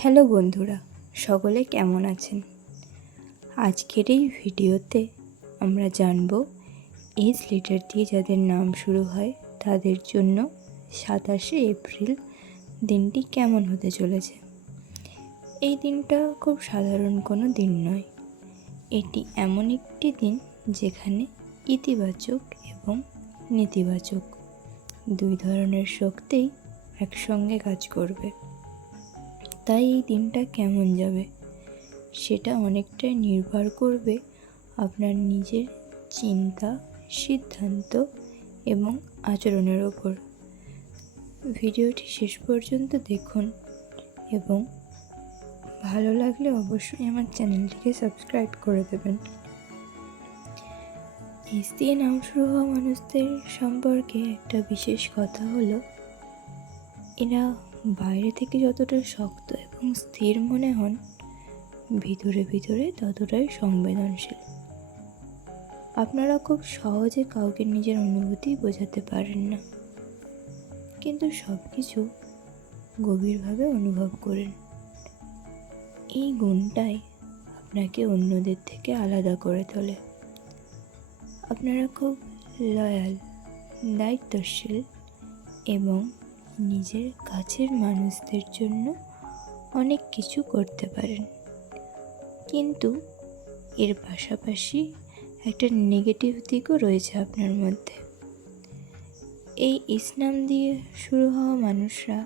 Hello বন্ধুরা, সকলে কেমন আছেন? আজকের এই ভিডিওতে আমরা জানব এজ লেটার দিয়ে যাদের নাম শুরু হয় তাদের জন্য 27শে এপ্রিল দিনটি কেমন হতে চলেছে। এই দিনটা খুব সাধারণ কোনো দিন নয়। এটি এমন একটি দিন যেখানে ইতিবাচক এবং নেতিবাচক দুই ধরনের শক্তিই একসঙ্গে কাজ করবে। তাই এই দিনটা কেমন যাবে সেটা অনেকটাই নির্ভর করবে আপনার নিজের চিন্তা, সিদ্ধান্ত এবং আচরণের ওপর। ভিডিওটি শেষ পর্যন্ত দেখুন এবং ভালো লাগলে অবশ্যই আমার চ্যানেলটিকে সাবস্ক্রাইব করে দেবেন। এস দিয়ে নাম শুরু হওয়া মানুষদের সম্পর্কে একটা বিশেষ কথা হলো, এরা বাইরে থেকে যতটা শক্ত এবং স্থির মনে হন, ভিতরে ভিতরে ততটাই সংবেদনশীল। আপনারা খুব সহজে কাউকে নিজের অনুভূতি বোঝাতে পারেন না, কিন্তু সব কিছু গভীরভাবে অনুভব করেন। এই গুণটাই আপনাকে অন্যদের থেকে আলাদা করে তোলে। আপনারা খুব লয়াল, দায়িত্বশীল এবং নিজের কাছের মানুষদের জন্য অনেক কিছু করতে পারেন, কিন্তু এর পাশাপাশি একটা নেগেটিভ দিকও রয়েছে আপনার মধ্যে। এই ইসলাম দিয়ে শুরু হওয়া মানুষরা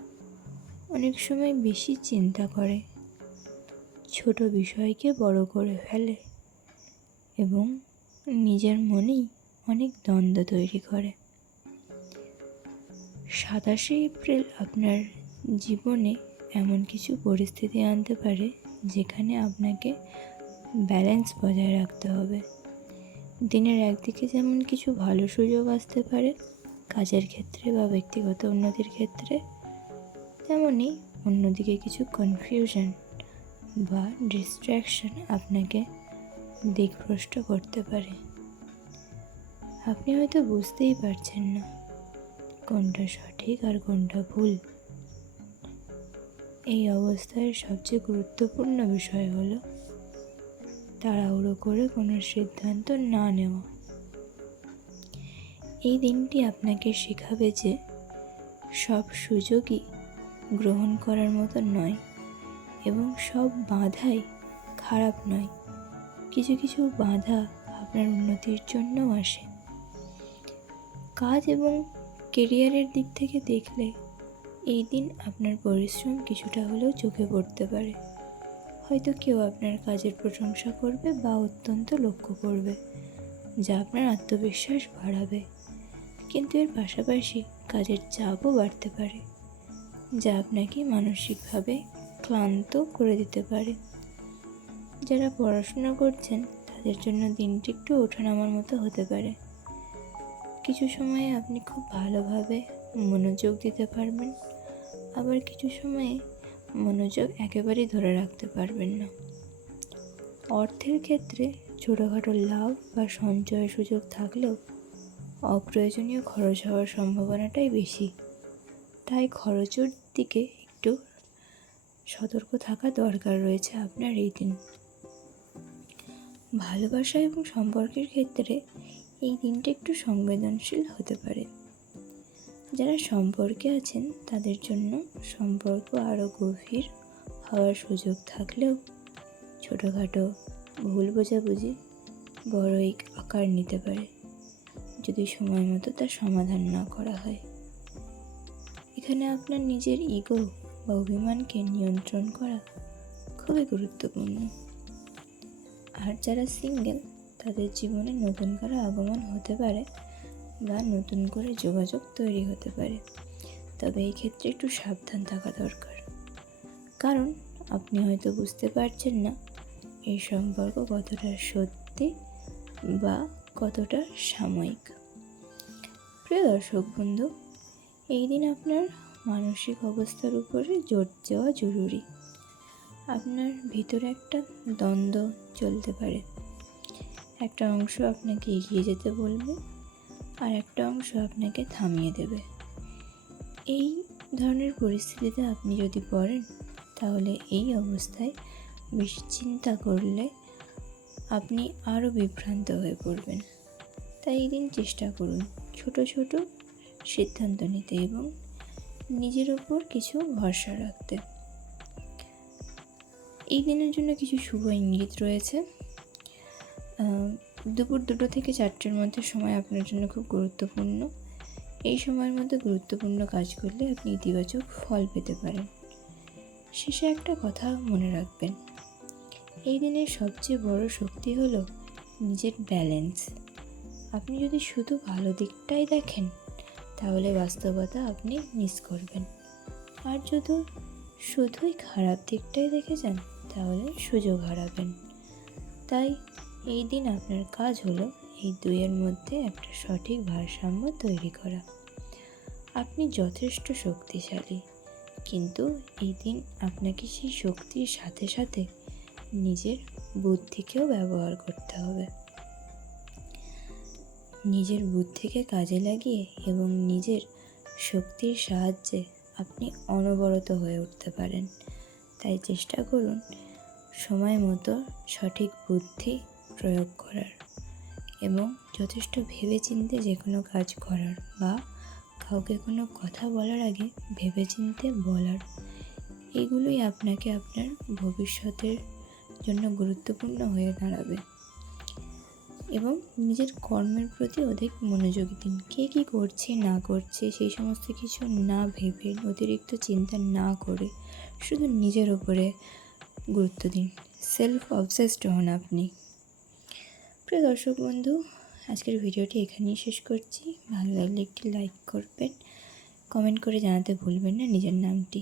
অনেক সময় বেশি চিন্তা করে, ছোট বিষয়কে বড় করে ফেলে এবং নিজের মনেই অনেক দ্বন্দ্ব তৈরি করে। 27শে এপ্রিল আপনার জীবনে এমন কিছু পরিস্থিতি আনতে পারে যেখানে আপনাকে ব্যালেন্স বজায় রাখতে হবে। দিনের একদিকে যেমন কিছু ভালো সুযোগ আসতে পারে কাজের ক্ষেত্রে বা ব্যক্তিগত উন্নতির ক্ষেত্রে, তেমনই অন্যদিকে কিছু কনফিউশন বা ডিস্ট্র্যাকশন আপনাকে দিকভ্রষ্ট করতে পারে। আপনি হয়তো বুঝতেই পারছেন না কোনটা সঠিক আর কোনটা ভুল। এই অবস্থায় সবচেয়ে গুরুত্বপূর্ণ বিষয় হলো তাড়াহুড়ো করে কোনো সিদ্ধান্ত না নেওয়া। এই দিনটি আপনাকে শেখাবে যে সব সুযোগই গ্রহণ করার মতো নয় এবং সব বাধাই খারাপ নয়। কিছু কিছু বাধা আপনার উন্নতির জন্যও আসে। কাজ এবং কেরিয়ারের দিক থেকে দেখলে এই দিন আপনার পরিশ্রম কিছুটা হলেও চোখে পড়তে পারে। হয়তো কেউ আপনার কাজের প্রশংসা করবে বা অত্যন্ত লক্ষ্য করবে, যা আপনার আত্মবিশ্বাস বাড়াবে। কিন্তু এর পাশাপাশি কাজের চাপও বাড়তে পারে, যা আপনাকে মানসিকভাবে ক্লান্ত করে দিতে পারে। যারা পড়াশোনা করছেন তাদের জন্য দিনটি একটু ওঠানামার মতো হতে পারে। কিছু সময়ে আপনি খুব ভালোভাবে মনোযোগ দিতে পারবেন, আবার কিছু সময়ে মনোযোগ একেবারেই ধরে রাখতে পারবেন না। অর্থের ক্ষেত্রে ছোটোখাটো লাভ বা সঞ্চয়ের সুযোগ থাকলেও অপ্রয়োজনীয় খরচ হওয়ার সম্ভাবনাটাই বেশি। তাই খরচের দিকে একটু সতর্ক থাকা দরকার রয়েছে আপনার এই দিন। ভালোবাসা এবং সম্পর্কের ক্ষেত্রে এই দিনটা একটু সংবেদনশীল হতে পারে। যারা সম্পর্কে আছেন তাদের জন্য সম্পর্ক আরও গভীর হওয়ার সুযোগ থাকলেও ছোটোখাটো ভুল বোঝাবুঝি বড়ই আকার নিতে পারে যদি সময় মতো তার সমাধান না করা হয়। এখানে আপনার নিজের ইগো বা অভিমানকে নিয়ন্ত্রণ করা খুবই গুরুত্বপূর্ণ। আর যারা সিঙ্গেল তাদের জীবনে নতুন কারো আগমন হতে পারে বা নতুন করে যোগাযোগ তৈরি হতে পারে, তবে এই ক্ষেত্রে একটু সাবধান থাকা দরকার, কারণ আপনি হয়তো বুঝতে পারছেন না এই সম্পর্ক কতটা সত্যি বা কতটা সাময়িক। প্রিয় দর্শক বন্ধু, এই দিন আপনার মানসিক অবস্থার উপরে জোর দেওয়া জরুরি। আপনার ভিতরে একটা দ্বন্দ্ব চলতে পারে, একটা অংশ আপনাকে এগিয়ে যেতে বলবে আর একটা অংশ আপনাকে থামিয়ে দেবে। এই ধরনের পরিস্থিতিতে আপনি যদি পড়েন তাহলে এই অবস্থায় বেশি চিন্তা করলে আপনি আরও বিভ্রান্ত হয়ে পড়বেন। তাই এই দিন চেষ্টা করুন ছোট ছোট সিদ্ধান্ত নিতে এবং নিজের ওপর কিছু ভরসা রাখতে। এই দিনের জন্য কিছু শুভ ইঙ্গিত রয়েছে। দুপুর 2টো থেকে 4টের মধ্যে সময় আপনার জন্য খুব গুরুত্বপূর্ণ। এই সময়ের মধ্যে গুরুত্বপূর্ণ কাজ করলে আপনি ইতিবাচক ফল পেতে পারেন। শেষে একটা কথা মনে রাখবেন, এই দিনের সবচেয়ে বড় শক্তি হলো নিজের ব্যালেন্স। আপনি যদি শুধু ভালো দিকটাই দেখেন তাহলে বাস্তবতা আপনি মিস করবেন, আর যদি শুধুই খারাপ দিকটাই দেখে যান তাহলে সুযোগ হারাবেন। তাই এই দিন আপনার কাজ হলো এই দুইয়ের মধ্যে একটা সঠিক ভারসাম্য তৈরি করা। আপনি যথেষ্ট শক্তিশালী, কিন্তু এই দিন আপনাকে সেই শক্তির সাথে সাথে নিজের বুদ্ধিকেও ব্যবহার করতে হবে। নিজের বুদ্ধিকে কাজে লাগিয়ে এবং নিজের শক্তির সাহায্যে আপনি অনবরত হয়ে উঠতে পারেন। তাই চেষ্টা করুন সময় মতো সঠিক বুদ্ধি প্রয়োগ করার এবং যথেষ্ট ভেবেচিন্তে যে কোনো কাজ করার বা কাউকে কোনো কথা বলার আগে ভেবেচিন্তে বলার। এগুলোই আপনাকে আপনার ভবিষ্যতের জন্য গুরুত্বপূর্ণ হয়ে দাঁড়াবে। এবং নিজের কর্মের প্রতি অধিক মনোযোগী দিন। কে কী করছে না করছে সেই সমস্ত কিছু না ভেবে, অতিরিক্ত চিন্তা না করে শুধু নিজের ওপরে গুরুত্ব দিন। সেলফ অবসেসড হন আপনি। প্রিয় দর্শক বন্ধু, আজকের ভিডিওটি এখানেই শেষ করছি। ভালো লাগলে একটি লাইক করবেন, কমেন্ট করে জানাতে ভুলবেন না নিজের নামটি।